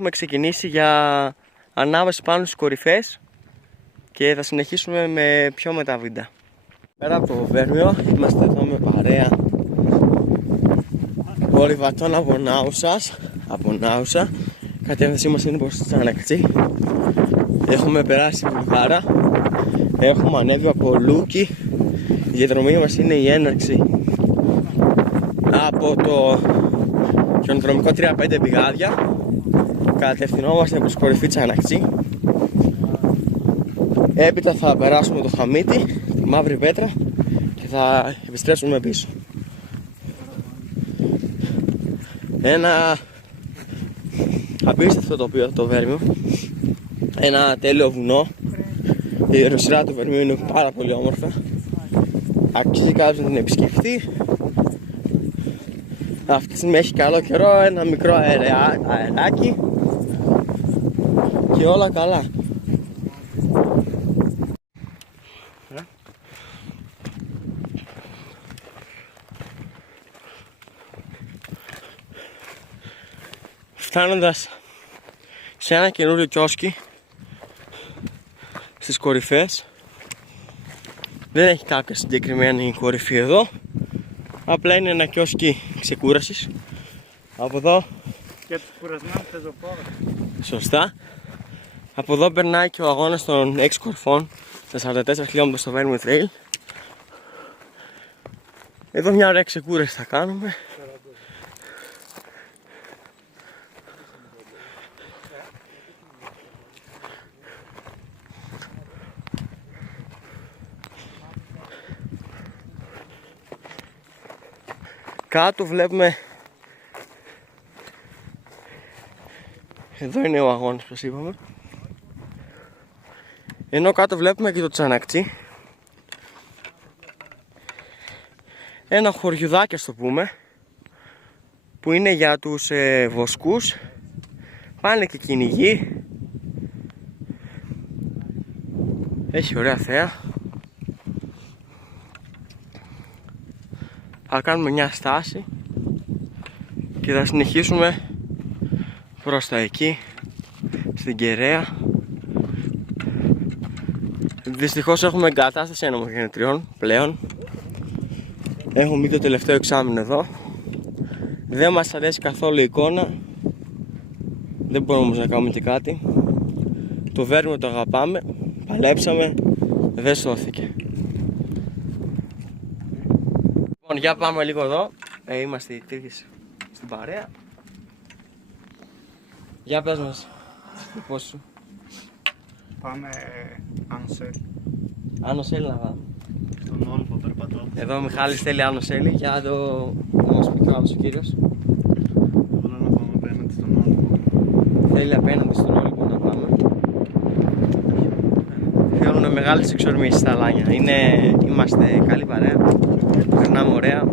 Έχουμε ξεκινήσει για ανάβαση πάνω στις κορυφές και θα συνεχίσουμε με πιο μεταβίντα. Πέρα από το Βέρμιο είμαστε εδώ με παρέα Βορειβατών από Νάουσα. Κατεύθυνσή μας είναι προς Τσανακτσί. Έχουμε περάσει Βουλγάρα, έχουμε ανέβει από Λούκι. Η διαδρομή μας είναι η έναρξη από το χιονοδρομικό 3-5 πηγάδια. Κατευθυνόμαστε προς κορυφή Τσανακτσί. Έπειτα θα περάσουμε το Χαμίτι, τη Μαύρη Πέτρα και θα επιστρέψουμε πίσω. Ένα απίστευτο τοπίο το Βέρμιο. Ένα τέλειο βουνό. Η ιεροσυρά του Βερμίου είναι πάρα πολύ όμορφα. Αξίζει κάποιος να την επισκεφτεί. Αυτή τη στιγμή έχει καλό καιρό, ένα μικρό αεράκι και όλα καλά. Φτάνοντας σε ένα καινούριο κιόσκι στις κορυφές, δεν έχει κάποια συγκεκριμένη κορυφή εδώ, απλά είναι ένα κιόσκι ξεκούρασης. Από εδώ και τους κουρασμένους πεζοπόρους. Σωστά. Από εδώ περνάει και ο αγώνας των 6 κορφών στα 44 χιλιόμετρα στο Vermio Trail. Εδώ μια ωραία ξεκούραση θα κάνουμε. Κάτω βλέπουμε, εδώ είναι ο αγώνας που σας είπαμε, ενώ κάτω βλέπουμε και το Τσανακτσί, ένα χωριουδάκι ας το πούμε, που είναι για τους βοσκούς. Πάνε και κυνηγοί, έχει ωραία θέα. Θα κάνουμε μια στάση και θα συνεχίσουμε προς τα εκεί, στην Κεραία. Δυστυχώς έχουμε εγκατάσταση ανεμογεννητριών πλέον. Έχουμε μπει το τελευταίο εξάμηνο εδώ. Δεν μας αρέσει καθόλου η εικόνα. Δεν μπορούμε όμως να κάνουμε και κάτι. Το Βέρμιο το αγαπάμε, παλέψαμε, δεν σώθηκε. Λοιπόν, για πάμε λίγο εδώ. Είμαστε οι τρεις στην παρέα. Για πες μας, πώς σου. Πάμε Άνοσέλη. Άνοσέλη να πάμε. Στον Όλυμπο περπατώ. Εδώ ο Μιχάλης θέλει Άνοσέλη, για να μας πει ο κύριος. Εγώ λέω να πάμε απέναντι στον Όλυμπο. Θέλει απέναντι στον Όλυμπο να πάμε. Θέλουν μεγάλες εξορμήσεις στα αλάνια. Είμαστε καλή παρέα. Περνάμε ωραία.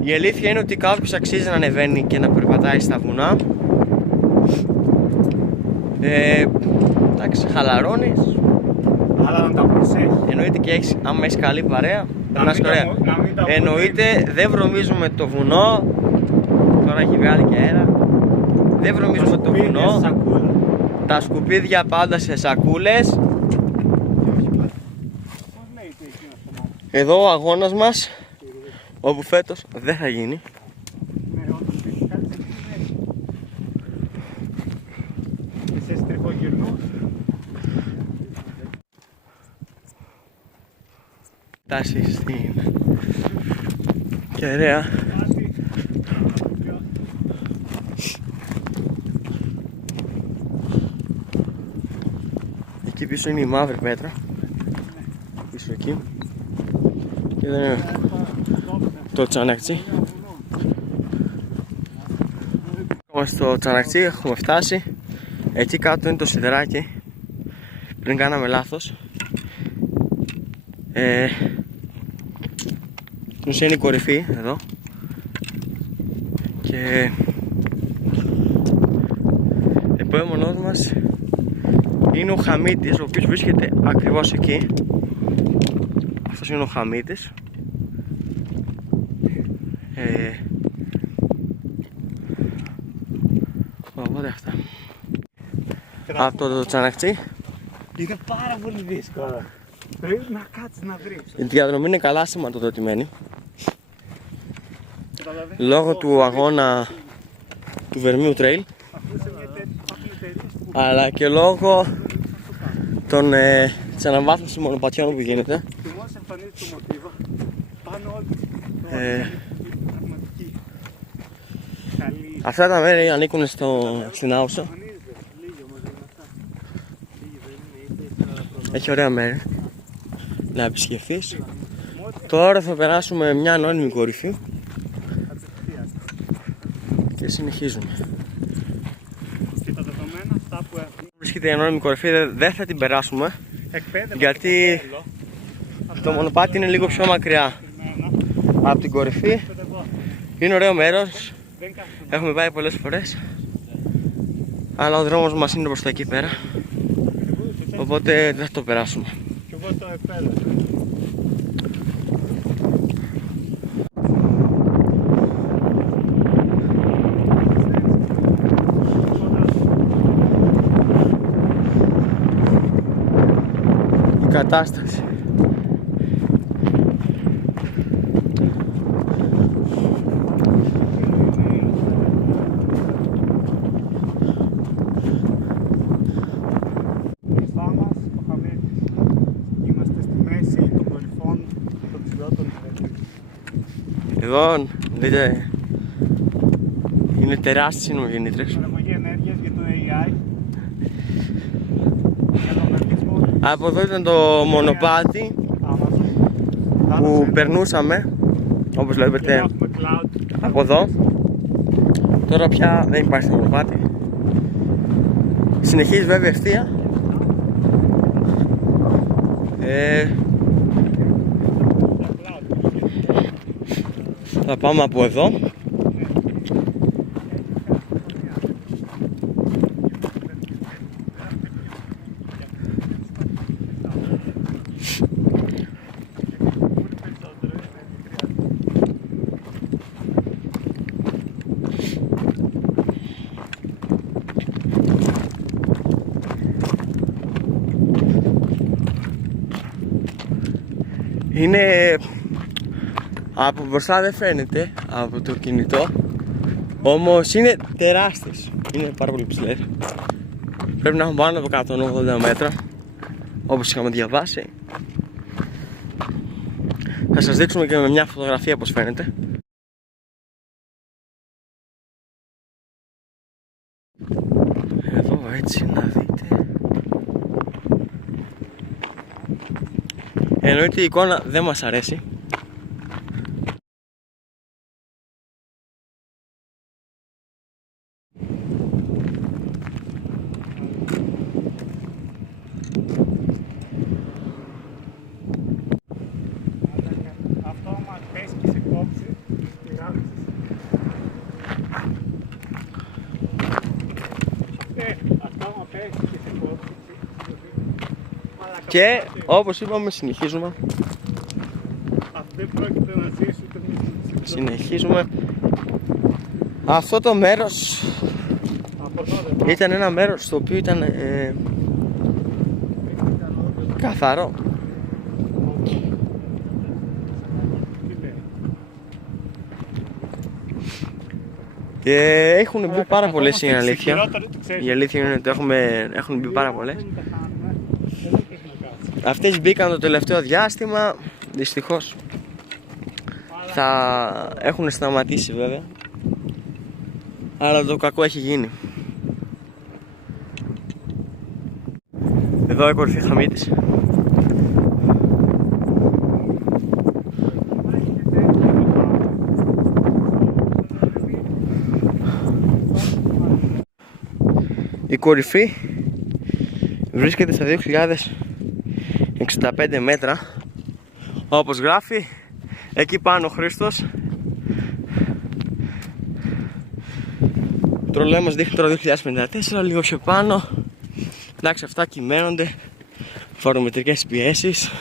Η αλήθεια είναι ότι κάποιος αξίζει να ανεβαίνει και να περπατάει στα βουνά. Εντάξει, χαλαρώνεις. Αλλά να τα προσέχεις. Εννοείται και άμα έχεις καλή παρέα, περνάς ωραία. Εννοείται δεν βρωμίζουμε το βουνό. Τώρα έχει βγάλει και αέρα. Δεν βρωμίζουμε το βουνό. Τα σκουπίδια πάντα σε σακούλες. Εδώ ο αγώνας μας, όπου φέτος δεν θα γίνει. Τάση στην Κεραία. Εκεί πίσω είναι η Μαύρη Πέτρα. Πίσω εκεί. Και εδώ είναι το Τσανακτσί. Είμαστε στο Τσανακτσί, έχουμε φτάσει. Εκεί κάτω είναι το σιδεράκι. Πριν κάναμε λάθος. Στην είναι η κορυφή εδώ. Και επόμενος μας είναι ο Χαμίτης, ο οποίος βρίσκεται ακριβώς εκεί. Αυτός είναι ο Χαμίτης. Οπότε αυτά. Αυτό το τσανακτσί. Είναι πάρα πολύ δύσκολο. Πρέπει να κάτσεις να βρεις. Η διαδρομή είναι καλά σηματοδοτημένη. Λόγω του αγώνα του Βερμίου Trail, αλλά και λόγω της αναβάθμισης μονοπατιών που γίνεται. Αυτά τα μέρη ανήκουν στην Άουσα. Έχει ωραία μέρη να επισκεφθείς. Τώρα θα περάσουμε μια ανώνυμη κορυφή και συνεχίζουμε. Και τα δεδομένα αυτά που έχουμε. Βρίσκεται η ανώνυμη κορυφή, δεν θα την περάσουμε γιατί το μονοπάτι είναι λίγο πιο μακριά από την κορυφή. Είναι ωραίο μέρος, έχουμε πάει πολλές φορές, αλλά ο δρόμος μας είναι προς τα εκεί πέρα, οπότε δεν θα το περάσουμε. Και εγώ το επέλεξα. Η κατάσταση. Εδώ δείτε, είναι τεράστιες οι νομογεννήτρες. Παραγωγή ενέργειας για το AI. Από εδώ ήταν το μονοπάτι που περνούσαμε, όπως βλέπετε από εδώ. Τώρα πια δεν υπάρχει το μονοπάτι. Συνεχίζει βέβαια ευθεία. Θα πάμε από εδώ. Είναι από μπροστά, δεν φαίνεται από το κινητό, όμως είναι τεράστιες, είναι πάρα πολύ ψηλές. Πρέπει να έχουν πάνω από 180 μέτρα, όπως είχαμε διαβάσει. Θα σας δείξουμε και με μια φωτογραφία πως φαίνεται. Εδώ έτσι να δείτε. Εννοείται η εικόνα δεν μας αρέσει. Αυτό άμα πέσει και σε κόψει, πειράζεις. Αυτό άμα πέσει και σε κόψει. Και όπως είπαμε, συνεχίζουμε. Δεν πρόκειται να ζήσει ούτε μία. Συνεχίζουμε. Αυτό το μέρος ήταν ένα μέρος το οποίο ήταν καθαρό. Και έχουν μπει πάρα πολλές, είναι αλήθεια. Η αλήθεια είναι ότι έχουν μπει πάρα πολλές. Αυτές μπήκαν το τελευταίο διάστημα, δυστυχώς θα έχουν σταματήσει βέβαια, αλλά το κακό έχει γίνει. Εδώ η κορυφή Χαμίτης. Η κορυφή βρίσκεται στα 2.065 μέτρα, όπως γράφει εκεί πάνω ο Χρήστος. Τρολέ μας δείχνει τώρα 2054, λίγο πιο πάνω. Εντάξει, αυτά κυμαίνονται, βαρομετρικές πιέσεις.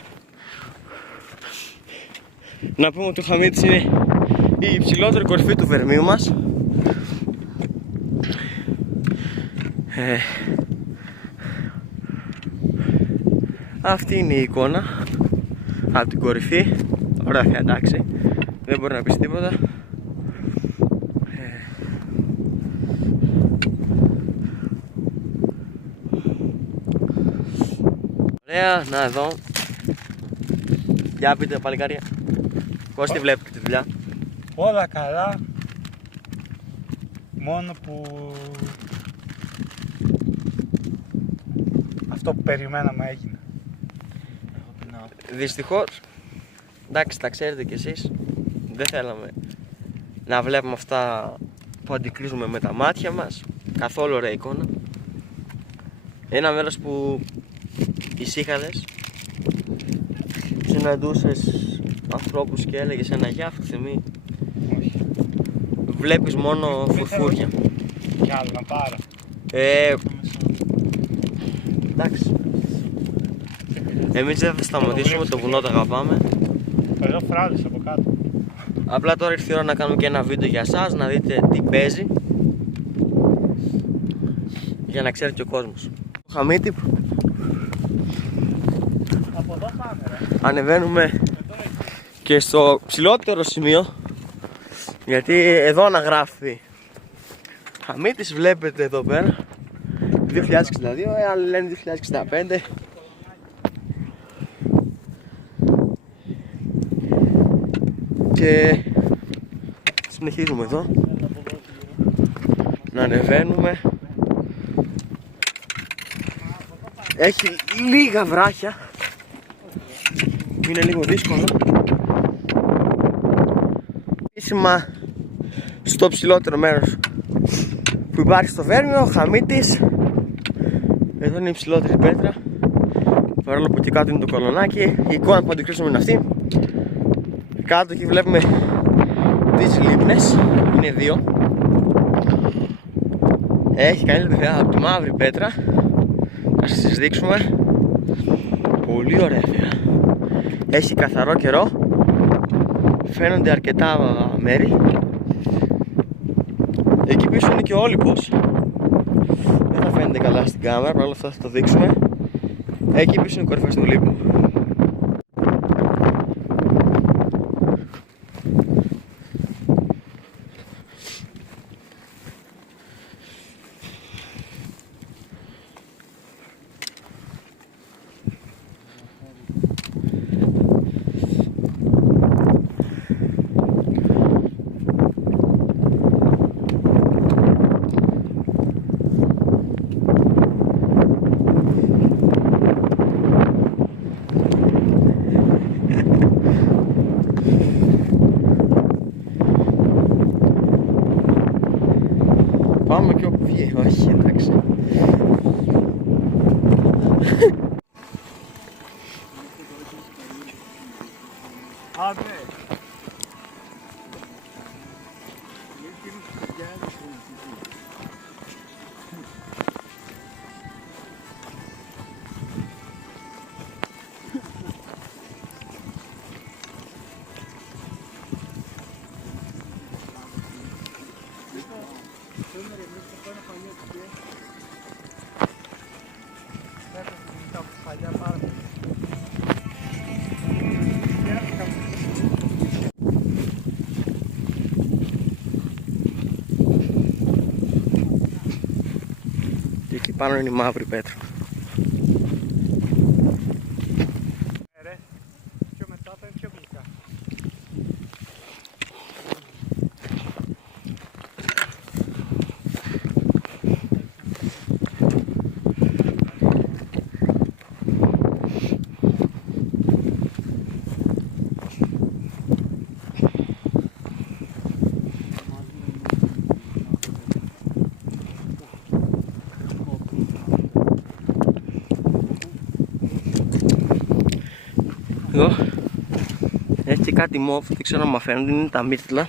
Να πούμε ότι ο Χαμίτης είναι η υψηλότερη κορυφή του Βερμίου μας. Αυτή είναι η εικόνα από την κορυφή. Ωραία, εντάξει, δεν μπορεί να πεις τίποτα. Ωραία, να εδώ. Για πείτε παλικάρια, πώς τη βλέπετε τη δουλειά? Όλα καλά. Μόνο που αυτό που περιμέναμε έγινε. Δυστυχώς, εντάξει, τα ξέρετε κι εσείς, δεν θέλαμε να βλέπουμε αυτά που αντικρίζουμε με τα μάτια μας. Καθόλου ωραία εικόνα. Ένα μέρος που ησύχαδες, συναντούσες ανθρώπους και έλεγες ένα γεια, αυτή τη στιγμή βλέπεις μόνο φουρφούρια. Κι άλλο να πάρω. Εντάξει, εμείς δεν θα σταματήσουμε, το βουνό το αγαπάμε. Εδώ φράλες από κάτω. Απλά τώρα ήρθε η ώρα να κάνουμε και ένα βίντεο για εσάς, να δείτε τι παίζει, για να ξέρει και ο κόσμος. Χαμίτη, Από εδώ πάμε ρε. ανεβαίνουμε και στο ψηλότερο σημείο, γιατί εδώ αναγράφει Χαμίτης, βλέπετε εδώ πέρα 2062, άλλοι λένε 2065. Και συνεχίζουμε εδώ να ανεβαίνουμε. Έχει λίγα βράχια, είναι λίγο δύσκολο. Επίσημα στο ψηλότερο μέρος που υπάρχει στο Βέρμιο, ο Χαμίτης. Εδώ είναι η ψηλότερη πέτρα, παρόλο που και κάτω είναι το κολονάκι. Η εικόνα που αντικρίσουμε είναι αυτή. Κάτω εκεί βλέπουμε τις λίμνες, είναι δύο. Έχει κάνει βέβαια από τη μαύρη πέτρα. Θα σας τις δείξουμε. Πολύ ωραία βέβαια. Έχει καθαρό καιρό. Φαίνονται αρκετά μέρη. Εκεί πίσω είναι και ο Όλυμπος. Δεν θα φαίνεται καλά στην κάμερα, παρόλο αυτό θα το δείξουμε. Εκεί πίσω είναι οι κορυφές του Λίμνου. Πάμε και όπου βγει, όχι εντάξει. Άντε. Και εκεί πάνω είναι η μαύρη πέτρα. Πιο μετά θα είναι πιο γλυκά. Εδώ έχει και κάτι μόφ, δεν ξέρω αν μα φαίνονται, είναι τα μύρτλα.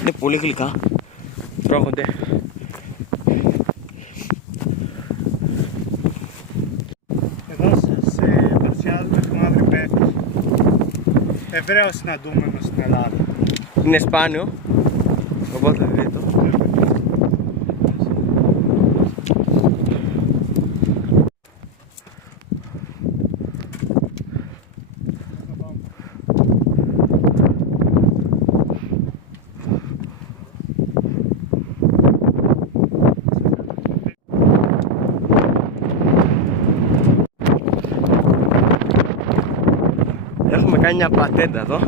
Είναι πολύ γλυκά, τρώγονται. Εδώ σας παρουσιάζουμε το μαύρη πέτρα. Ευρέως συναντούμενο στην Ελλάδα. Είναι σπάνιο, οπότε δείτε το. κάνει μια πατέντα εδώ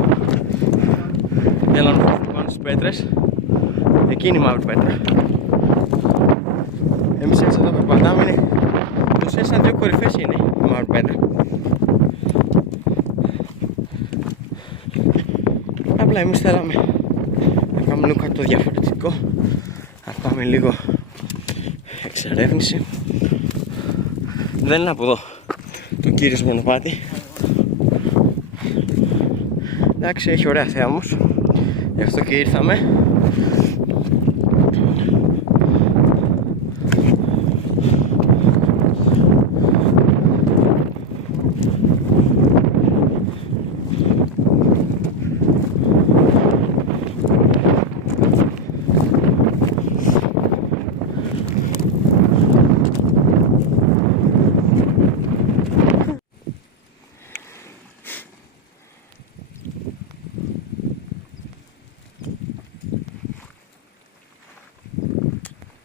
για να αναφερθεί πάνω στις πέτρες. Εκείνη η μαύρη πέτρα. Εμείς έτσι εδώ περπατάμε, είναι ουσία σαν δύο κορυφές είναι η μαύρη πέτρα. Απλά εμείς θέλαμε να κάνουμε λίγο κάτι το διαφορετικό, να πάμε λίγο εξερεύνηση. Δεν είναι από εδώ το Κύριος μονοπάτι. Εντάξει, έχει ωραία θέα όμως, γι' αυτό και ήρθαμε.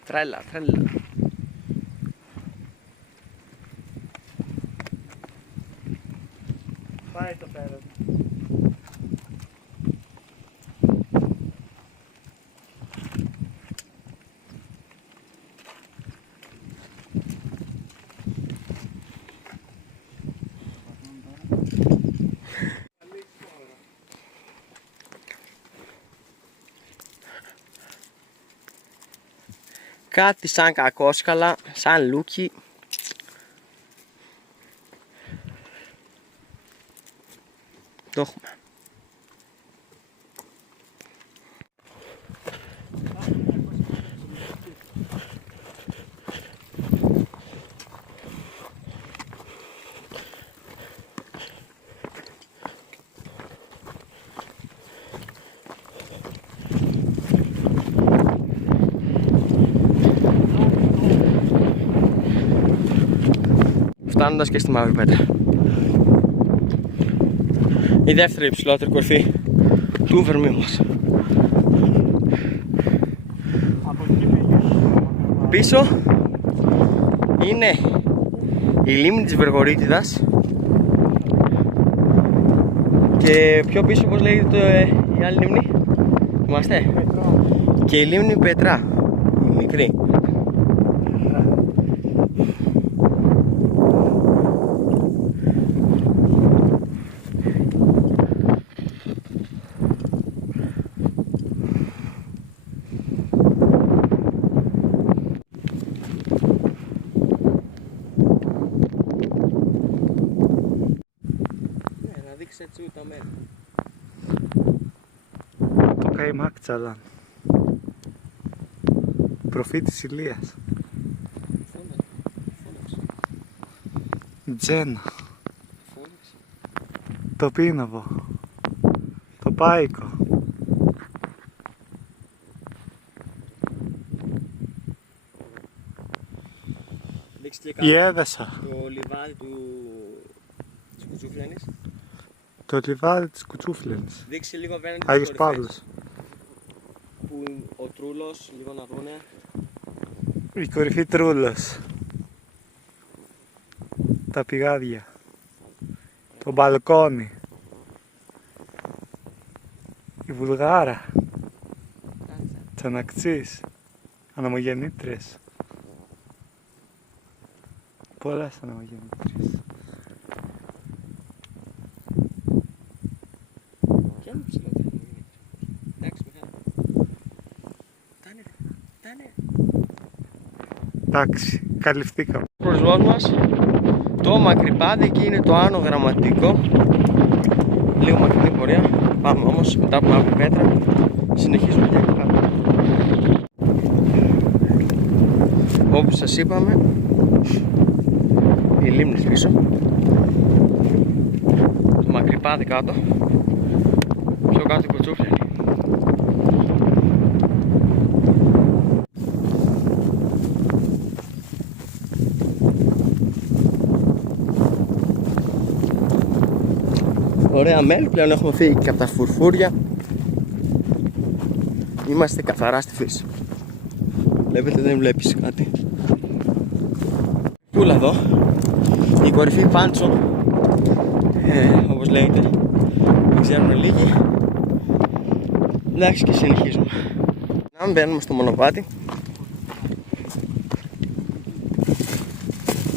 Τρέλα, τρέλα. Πάει το πέρα. Κάτι σαν κακόσκαλα, σαν λούκι. Το έχουμε. Φτάνοντας και στη μαύρη πέτρα. Η δεύτερη υψηλότερη κορφή του Βερμίου μας. Πίσω είναι η λίμνη της Βεργορίτιδας και πιο πίσω, πώς λέγεται η άλλη λίμνη, θυμάστε? Και η λίμνη Πετρά, η μικρή. Το Καϊμάκτσαλαν. Προφήτης Ηλίας. Τζένα. Το Πίναβο. Το Πάικο. Η Έδεσα. Το λιβάδι της Κουτσούφλιανης. Το λιβάδι της Κουτσούφλιανης. Δείξει λίγο απέναντι Άγιος στις κορυφές, Παύλος. που ο Τρούλος, λίγο να δούνε. Η κορυφή Τρούλος. Τα πηγάδια. Το μπαλκόνι. Η Βουλγάρα. Τσανακτσής. Αναμογεννήτρες. Πολλές αναμογεννήτρες. Και είναι ψηλότερο. Εντάξει, Μιχάλη. Τάνε. Εντάξει, καλυφθήκαμε. Ο προορισμός μας, το Μακρυπάδι, εκεί είναι το Άνω Γραμματικό. Λίγο μακρινή πορεία. Πάμε όμως μετά από μαύρη πέτρα. Συνεχίζουμε και κάτω. Όπως σας είπαμε, η λίμνη πίσω, το Μακρυπάδι κάτω, πιο κάτω η Κουτσούφλιανη. Ωραία μέλη, πλέον έχουμε φύγει και από τα φουρφούρια. Είμαστε καθαρά στη φύση. Βλέπετε, δεν βλέπεις κάτι. Πούλα εδώ, η κορυφή Πάντσο, όπως λέγεται, ξέρουμε λίγοι. Εντάξει, και συνεχίζουμε. Να μπαίνουμε στο μονοπάτι.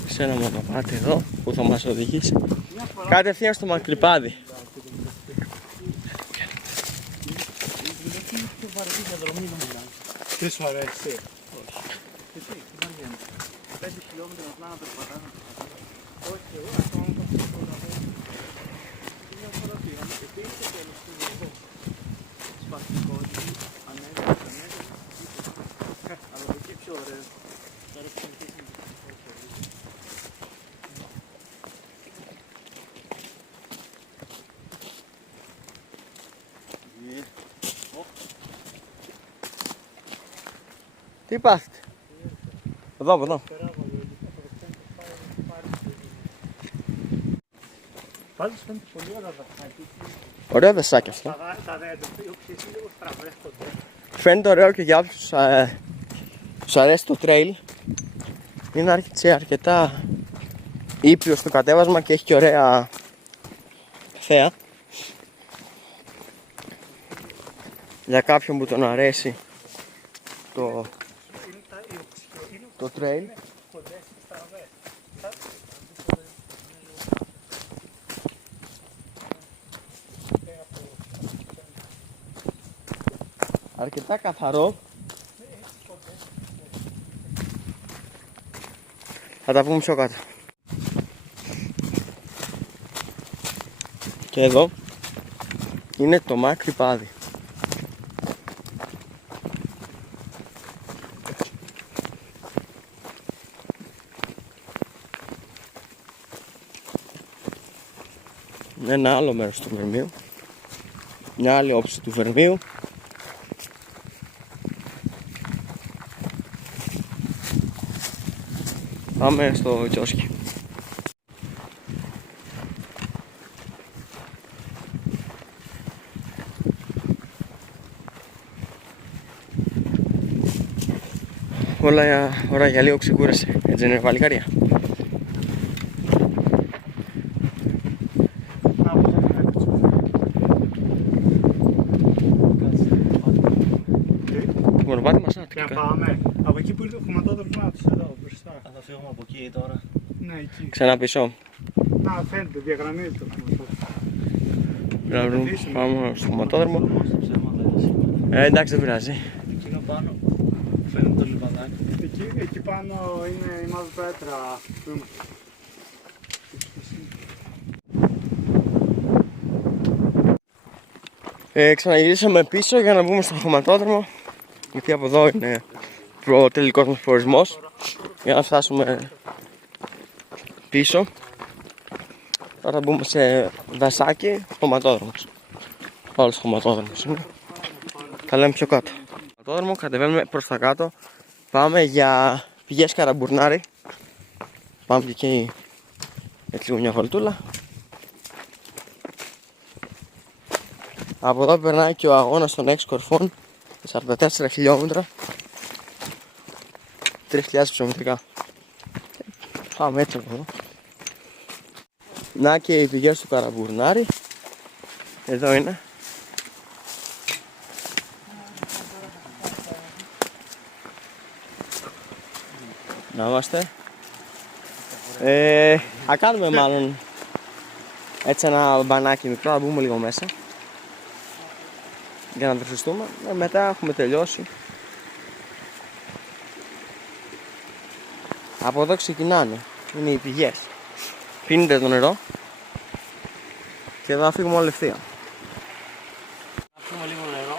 Σε ένα μονοπάτι εδώ που θα μας οδηγήσει κατευθείαν στο Μακρυπάδι. Τι σου αρέσει? 5 χιλιόμετρα απλά να περπατάμε. Όχι, εγώ ακόμα το θέλω. Μια φορά πήγαμε και πήγε στο τέλος του λόγου. Σπαστικό, ανέβαινε. Αλλά εκεί πιο ωραίο. Τώρα που συνεχίσαμε Τι πάθετε? Εδώ, από εδώ. Πάντως φαίνεται πολύ ωραία δασάκι. Ωραίο δασάκι αυτό. Τα δέντρα, οι οποίες είναι λίγο στραβές κοντά. Φαίνεται ωραίο και για όποιους τους αρέσει το trail. Είναι αρκετά ήπιο στο κατέβασμα και έχει και ωραία θέα. Για κάποιον που τον αρέσει το trail. Αρκετά καθαρό. Θα τα πούμε πιο κάτω. Και εδώ είναι το Μακρυπάδι. Ένα άλλο μέρος του Βερμίου. Μια άλλη όψη του Βερμίου. Πάμε στο Τζόσκι. Όλα για λίγο ξεκούρασε. Έτσι δεν είναι παλικάρια? Το μονοπάτι μας Και να πάμε. Από εκεί που είναι το χωματόδρομο τους εδώ μπροστά. θα φύγουμε από εκεί τώρα. Ναι, εκεί. ξανά πίσω. Να, φαίνεται, διαγραμμίζει το χωματόδρομο. Πάμε στο χωματόδρομο. Στα ψέματα είναι σήμερα. Εντάξει, δεν πειράζει. Εκείνο πάνω φαίνεται το λιβαδάκι. Εκεί πάνω είναι η μαύρη πέτρα που είμαστε. Ξαναγυρίσαμε πίσω για να βγούμε στο χωματόδρομο, γιατί από εδώ είναι ο τελικός μας προορισμός, για να φτάσουμε πίσω. Τώρα θα μπούμε σε δασάκι, χωματόδρομος. Όλος χωματόδρομος είναι. Θα λέμε πιο κάτω. Χωματόδρομο, κατεβαίνουμε προς τα κάτω. Πάμε για πηγές Καραμπουρνάρη. Πάμε και εκεί έτσι λίγο μια βολτούλα. Από εδώ περνάει και ο αγώνας των 6 κορφών, 44 χιλιόμετρα, 3.000 ψωμετρικά. Πάμε έτσι από εδώ. Να και οι πηγές του Καραμπουρνάρη. Εδώ είναι. Να είμαστε. Θα κάνουμε μάλλον έτσι ένα μπανάκι μικρό, θα μπούμε λίγο μέσα για να δροσιστούμε. Μετά έχουμε τελειώσει. Από εδώ ξεκινάνε, είναι οι πηγές. Πίνετε το νερό και εδώ θα φύγουμε όλη ευθεία. Θα πιούμε λίγο νερό.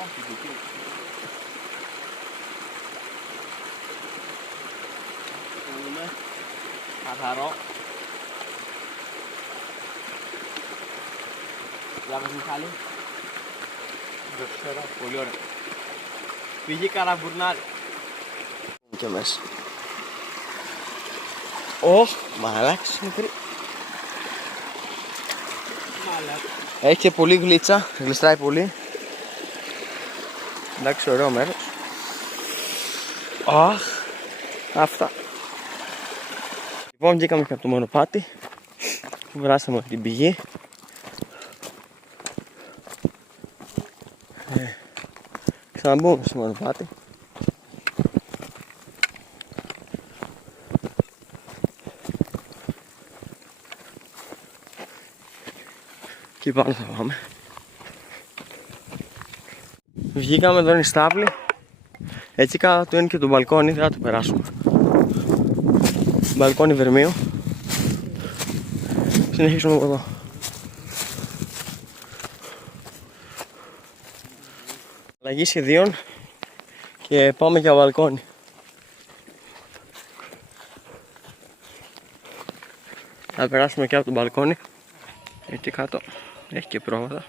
Καθαρό. Για πες Μιχάλη. Πολύ ωραία. Πηγή Καραμπουρνάρη. Και μέσα. Ωχ, μαλάξ, μικρή. Έχει και πολύ γλίτσα, γλιστράει πολύ. Εντάξει, ωραίο μέρος. Αχ, αυτά. Λοιπόν, βγήκαμε και από το μονοπάτι. Βράσαμε την πηγή. Ξαναμπούμε στο μονοπάτι. Εκεί πάνω θα πάμε. Βγήκαμε, εδώ είναι η στάβλη. Έτσι κάτω είναι και το μπαλκόνι, δεν θα το περάσουμε. Μπαλκόνι Βερμίου. Συνεχίσουμε από εδώ. Αλλαγή σχεδίων και πάμε για μπαλκόνι. Θα περάσουμε και από το μπαλκόνι. Εκεί κάτω έχει και πρόβατα.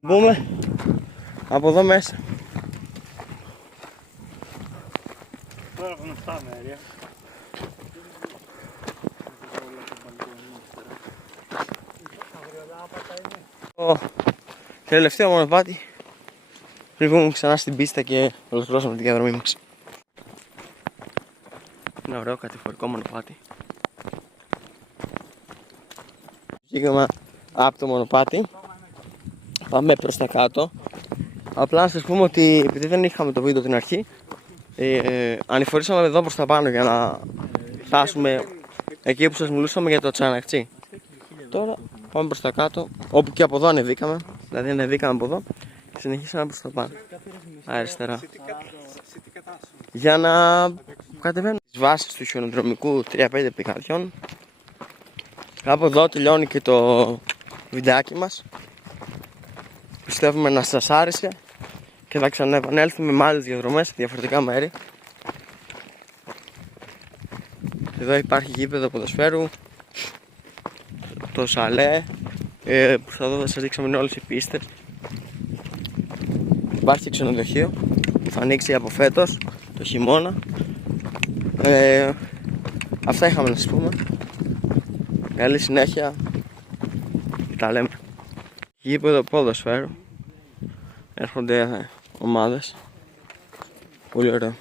Μπούμε από εδώ μέσα. Τώρα γνωστά μέρη. Το τελευταίο μονοπάτι πριν βγούμε ξανά στην πίστα και ολοκληρώσαμε τη διαδρομή μας. Ένα ωραίο κατηφορικό μονοπάτι. Βγήκαμε από το μονοπάτι. Πάμε προς τα κάτω. Απλά να σας πούμε ότι επειδή δεν είχαμε το βίντεο την αρχή, ανηφορήσαμε εδώ προς τα πάνω για να φτάσουμε εκεί που σας μιλούσαμε για το Τσανακτσί. Τώρα πάμε προς τα κάτω, όπου και από εδώ ανεβήκαμε. Δηλαδή ανεβήκαμε από εδώ και συνεχίσαμε προς τα πάνω. Αριστερά. Για να κατεβαίνουμε τις βάσεις του χιονοδρομικού 3-5 πηγαδιών. Από εδώ τελειώνει και το βιντεάκι μας. Πιστεύουμε να σας άρεσε και θα ξαναεπανέλθουμε με άλλες διαδρομές σε διαφορετικά μέρη. Εδώ υπάρχει γήπεδο ποδοσφαίρου, το σαλέ, προς εδώ θα σας δείξαμε όλες οι πίστες. Υπάρχει ξενοδοχείο που θα ανοίξει από φέτος το χειμώνα. Αυτά είχαμε να σας πούμε. Καλή συνέχεια και τα λέμε. Γήπεδο ποδοσφαίρου. Έρχονται ομάδες. Πολύ ωραίο.